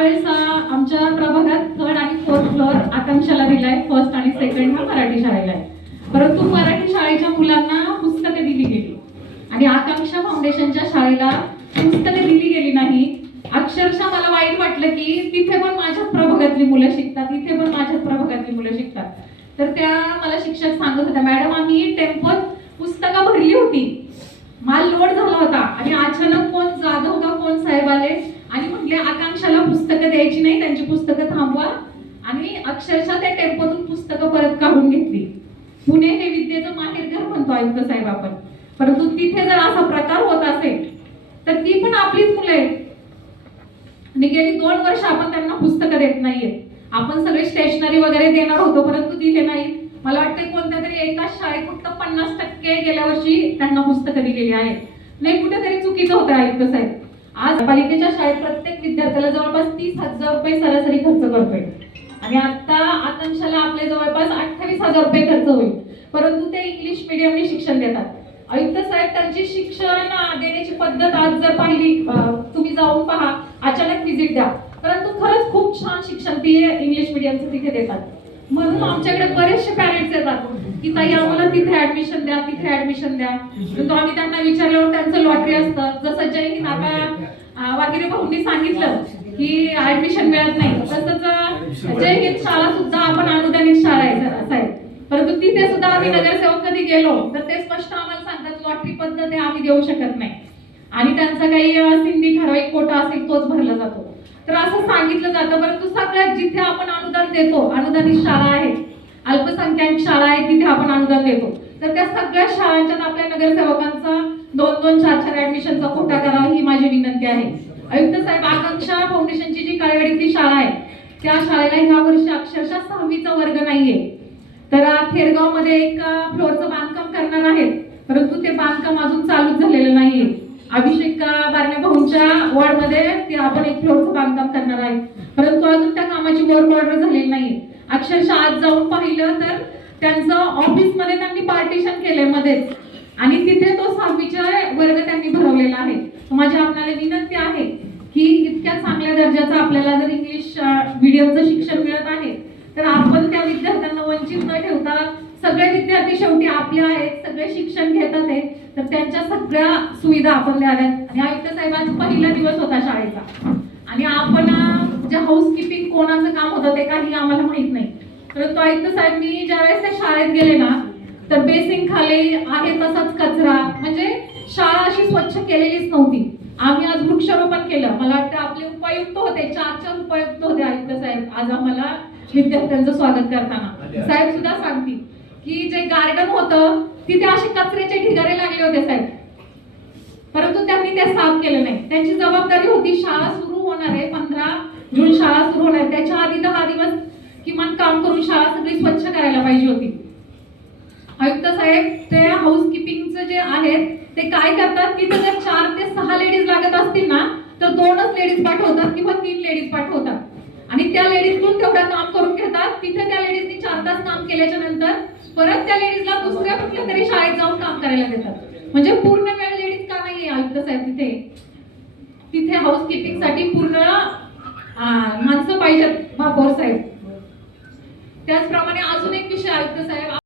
यावेळेस आमच्या प्रभागात 3rd आणि 4th फ्लोअर आकांक्षाला दिलाय. 1st आणि 2nd हा मराठी शाळेला आहे. परंतु मराठी शाळेच्या मुलांना पुस्तके दिली गेली आणि आकांक्षा फाउंडेशनच्या शाळेला पुस्तके दिली गेली नाही. अक्षरशः मला वाईट वाटलं की तिथे पण माझ्याच प्रभागातली मुलं शिकतात, इथे पण माझ्याच प्रभागातली मुलं शिकतात. तर त्या मला शिक्षक सांगत होत्या, मॅडम आम्ही टेम्पोत पुस्तकं भरली होती, माल लोड झाला होता आणि अचानक कोण जाधव का कोण साहेब आले आणि म्हटले आकांक्षाला पुस्तकं द्यायची नाही, त्यांची पुस्तकं थांबवा. आणि अक्षरशः त्या टेम्पोतून पुस्तकं परत काढून घेतली. पुणे हे विद्येचं माहेरघर म्हणतो आयुक्त साहेब आपण, परंतु तिथे जर असा प्रकार होत असेल तर ती पण आपलीच मुलं आहेत आणि गेली 2 वर्ष आपण त्यांना पुस्तकं देत नाहीये. आपण सगळे स्टेशनरी वगैरे देणार होतो परंतु दिले नाहीत. मला वाटतं कोणत्या तरी एकाच शाळेत फक्त 50% गेल्या वर्षी त्यांना पुस्तकं दिलेली आहेत. नाही, कुठेतरी चुकीचं होतं आयुक्त साहेब. आज पालिकेच्या शाळेत प्रत्येक विद्यार्थ्याला जवळपास 30,000 रुपये सरासरी खर्च करतोय आणि आता आकांक्षाला आपले जवळपास 28,000 रुपये खर्च होईल. परंतु ते इंग्लिश मीडियमने शिक्षण देतात. आयुक्त साहेब त्यांची शिक्षण देण्याची पद्धत आज जर पाहिली, तुम्ही जाऊन पहा, अचानक व्हिजिट द्या, परंतु खरंच खूप छान शिक्षण ते इंग्लिश मीडियमचं तिथे देतात. म्हणून आमच्याकडे बरेचसे पॅरेंट्स येतात की ताई आम्हाला तिथे ऍडमिशन द्या, तिथे ऍडमिशन द्या. परंतु आम्ही त्यांना विचारल्यावर त्यांचं लॉटरी असतं. जसं जय हिंद आता वागिरे भाऊंनी सांगितलं की ऍडमिशन मिळत नाही, तसंच जय हिंद शाळा सुद्धा आपण अनुदानित शाळा आहे साहेब. परंतु तिथे सुद्धा आम्ही नगरसेवक कधी गेलो तर ते स्पष्ट आम्हाला सांगतात लॉटरी पद्धत आहे, आम्ही देऊ शकत नाही आणि त्यांचा काही सिंधी ठराविक कोटा असेल तोच भरला जातो. तर असं सांगितलं जातं. परंतु सगळ्यात जिथे आपण अनुदान देतो, अनुदानित शाळा आहे, अल्पसंख्याक शाळा आहे, तिथे आपण अनुदान देतो. तर त्या सगळ्या शाळांच्यात आपल्या नगरसेवकांचा 2-2, 4-4 ऍडमिशनचा कोटा करावा ही माझी विनंती आहे. आयुक्त साहेब, आकांक्षा फाउंडेशनची जी काळेवाडीतली शाळा आहे त्या शाळेला ह्या वर्षी अक्षरशः 6वीचा वर्ग नाहीये. तर थेरगाव मध्ये एक फ्लोअरचं बांधकाम करणार आहेत, परंतु ते बांधकाम अजून चालूच झालेलं नाहीये. अभिषेक बारणे भाऊंच्या वॉर्डमध्ये ते आपण एक फ्लोअरचं बांधकाम करणार आहे, परंतु अजून त्या कामाची वर्क ऑर्डर झालेली नाहीये. अक्षरशः आज जाऊन पाहिलं तर त्यांचं ऑफिसमध्ये त्यांनी पार्टिशन केलंय मध्येच आणि तिथे तो 6वीचा वर्ग त्यांनी भरवलेला आहे. माझी आपल्याला विनंती आहे की इतक्या चांगल्या दर्जाचं आपल्याला जर इंग्लिश मीडियमचं शिक्षण मिळत आहे तर आपण त्या विद्यार्थ्यांना वंचित न ठेवता, सगळे विद्यार्थी शेवटी आपले आहेत, सगळे शिक्षण घेतात आहे, तर त्यांच्या सगळ्या सुविधा आपण द्याव्यात. आणि आयुक्त साहेबांचा पहिला दिवस होता शाळेचा आणि आपण जे हाऊसकीपिंग कोणाचं काम होतं ते काही आम्हाला माहित नाही. परंतु आयुक्त साहेब, मी ज्यावेळेस त्या शाळेत गेले ना तर बेसिंग खाली आहे तसाच कचरा, म्हणजे शाळा अशी स्वच्छ केलेलीच नव्हती. आम्ही आज वृक्षारोपण केलं. मला वाटतं आपले उपायुक्त होते, 4 उपायुक्त होते आयुक्त साहेब आज आम्हाला विद्यार्थ्यांचं स्वागत करताना. साहेब सुद्धा सांगतील की जे गार्डन होतं तिथे असे कचऱ्याचे ढिगारे लागले होते साहेब, परंतु त्यांनी ते साफ केलं नाही. त्यांची जबाबदारी होती, शाळा सुरू होणार आहे, 15 जून शाळा सुरू होणार आहे, त्याच्या आधी 10 दिवस किमान काम करून शाळा सगळी स्वच्छ करायला पाहिजे होती. आयुक्त साहेब, ते हाऊसकीपिंगचं जे आहेत ते काय करतात, तिथे जर 4 ते 6 लेडीज लागत असतील ना तर 2च लेडीज पाठवतात किंवा 3 लेडीज पाठवतात आणि त्या लेडीजकडून तेवढं काम करून घेतात. तिथे त्या लेडीजनी 4 तास काम केल्याच्या नंतर परत त्या लेडीजला दुसऱ्या कुठल्या तरी शाळेत जाऊन काम करायला देतात. म्हणजे पूर्ण वेळ लेडीज का नाहीये आयुक्त साहेब तिथे हाऊसकीपिंग साठी पूर्ण माणसं पाहिजेत महापौर साहेब. त्याचप्रमाणे अजून एक विषय आयुक्त साहेब,